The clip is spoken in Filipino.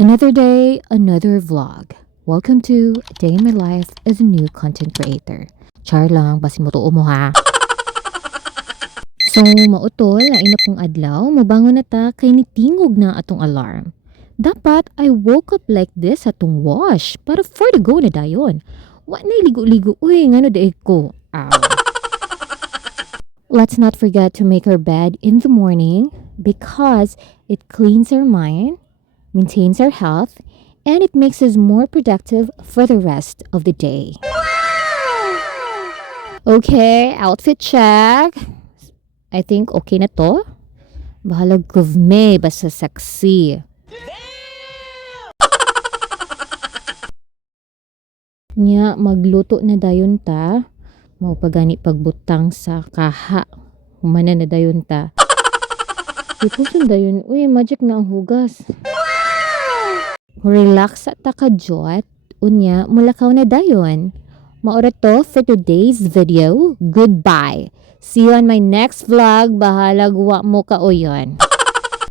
Another day, another vlog. Welcome to Day in My Life as a New Content Creator. Char lang, basin mo to mo ha. So, mautol na ina pong adlaw, mabangon na ta kay nitingog na atong alarm. Dapat I woke up like this atong wash para for the go na dayon. Wa na ligo-ligo, uy, ngano daig ko. Ow. Let's not forget to make our bed in the morning because it cleans our mind, maintains our health, and it makes us more productive for the rest of the day. Okay, outfit check. I think okay na to. Bahala guvme, basta sexy. Nya, magluto na dayon ta. Mao pagani pagbutang sa kaha. Humana na dayon ta. Ipusun dayon. Uy, magic na ang hugas. Relax sa takajot. Unya, mulakaw na dayon. Maura to for today's video. Goodbye. See you on my next vlog. Bahala guwa mo ka o yun.